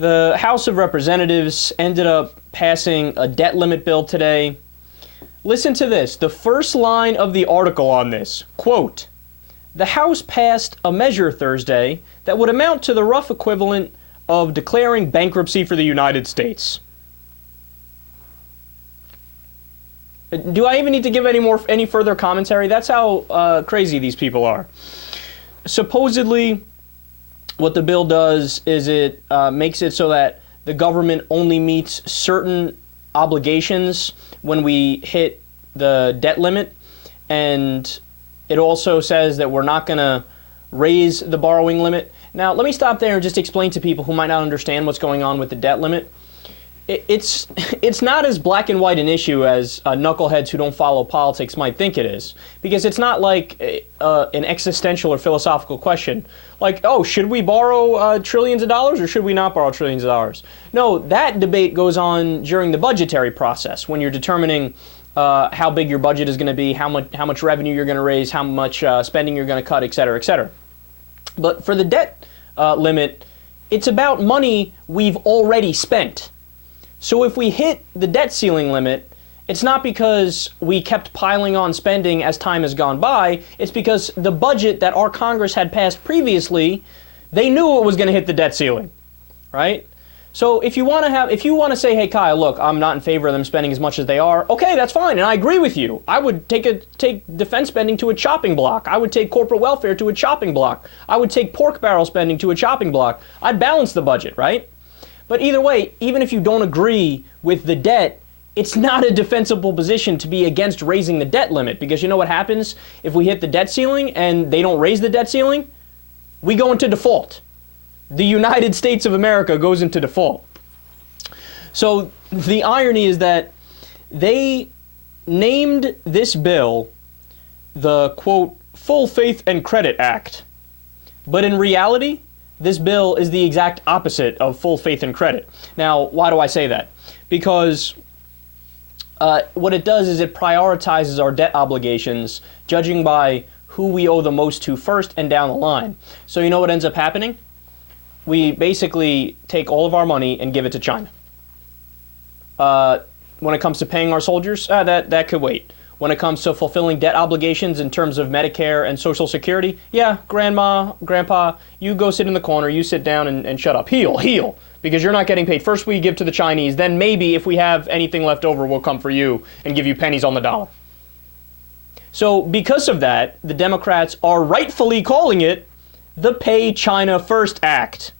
The House of Representatives ended up passing a debt limit bill today. Listen to this. The first line of the article on this, quote, "The House passed a measure Thursday that would amount to the rough equivalent of declaring bankruptcy for the United States." Do I even need to give any further commentary? That's how crazy these people are. Supposedly, what the bill does is it makes it so that the government only meets certain obligations when we hit the debt limit, and it also says that we're not going to raise the borrowing limit. Now, let me stop there and just explain to people who might not understand what's going on with the debt limit. It's not as black and white an issue as knuckleheads who don't follow politics might think it is, because it's not like an existential or philosophical question like, oh, should we borrow trillions of dollars or should we not borrow trillions of dollars? No, that debate goes on during the budgetary process when you're determining how big your budget is going to be, how much revenue you're going to raise, how much spending you're going to cut, et cetera, et cetera. But for the debt limit, it's about money we've already spent. So if we hit the debt ceiling limit, it's not because we kept piling on spending as time has gone by. It's because the budget that our Congress had passed previously, they knew it was going to hit the debt ceiling, right? So if you want to say, hey, Kyle, look, I'm not in favor of them spending as much as they are, okay, that's fine, and I agree with you. I would take defense spending to a chopping block. I would take corporate welfare to a chopping block. I would take pork barrel spending to a chopping block. I'd balance the budget, right? But either way, even if you don't agree with the debt, it's not a defensible position to be against raising the debt limit, because you know what happens if we hit the debt ceiling and they don't raise the debt ceiling? We go into default. The United States of America goes into default. So the irony is that they named this bill the, quote, Full Faith and Credit Act. But in reality, this bill is the exact opposite of full faith and credit. Now, why do I say that? Because what it does is it prioritizes our debt obligations, judging by who we owe the most to first and down the line. So you know what ends up happening? We basically take all of our money and give it to China. When it comes to paying our soldiers, that could wait. When it comes to fulfilling debt obligations in terms of Medicare and Social Security, yeah, Grandma, Grandpa, you go sit in the corner, you sit down and shut up. Heal, because you're not getting paid. First we give to the Chinese, then maybe if we have anything left over, we'll come for you and give you pennies on the dollar. So because of that, the Democrats are rightfully calling it the Pay China First Act.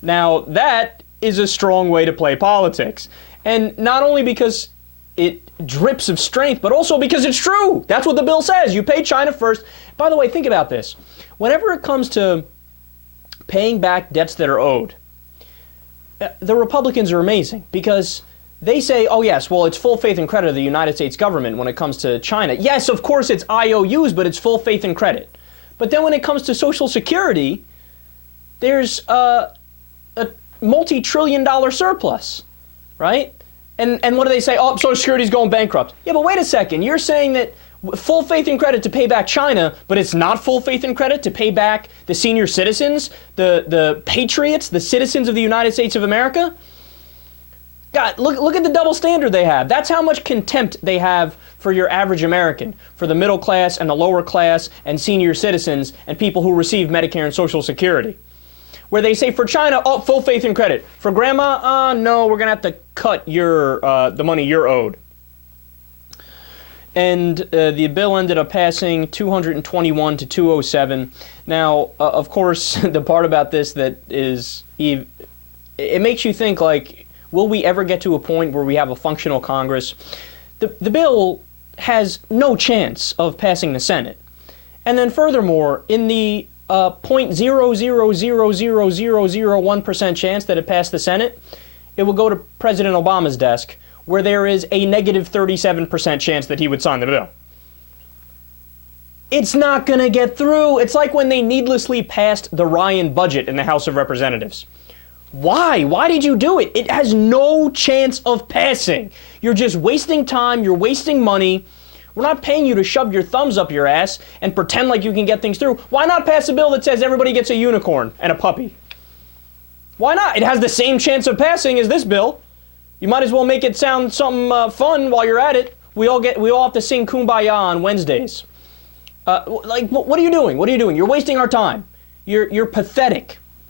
Now, that is a strong way to play politics. And not only because it drips of strength, but also because it's true. That's what the bill says. You pay China first. By the way, think about this. Whenever it comes to paying back debts that are owed, the Republicans are amazing because they say, oh yes, well, it's full faith and credit of the United States government when it comes to China. Yes, of course it's IOUs, but it's full faith and credit. But then when it comes to Social Security, there's a multi-trillion-dollar surplus, right? And what do they say? Oh, Social Security's going bankrupt. Yeah, but wait a second. You're saying that full faith and credit to pay back China, but it's not full faith and credit to pay back the senior citizens, the patriots, the citizens of the United States of America? God, look at the double standard they have. That's how much contempt they have for your average American, for the middle class and the lower class and senior citizens and people who receive Medicare and Social Security. Where they say for China, oh, full faith and credit. For Grandma, no, we're going to have to cut the money you're owed. And the bill ended up passing 221 to 207. Now, of course, the part about this that is, it makes you think, like, will we ever get to a point where we have a functional Congress? The bill has no chance of passing the Senate. And then furthermore, in the 0.0000001% chance that it passed the Senate, it will go to President Obama's desk, where there is a negative 37% chance that he would sign the bill. It's not going to get through. It's like when they needlessly passed the Ryan budget in the House of Representatives. Why? Why did you do it? It has no chance of passing. You're just wasting time. You're wasting money. We're not paying you to shove your thumbs up your ass and pretend like you can get things through. Why not pass a bill that says everybody gets a unicorn and a puppy? Why not? It has the same chance of passing as this bill. You might as well make it sound something fun while you're at it. We all have to sing Kumbaya on Wednesdays. What are you doing? What are you doing? You're wasting our time. You're pathetic.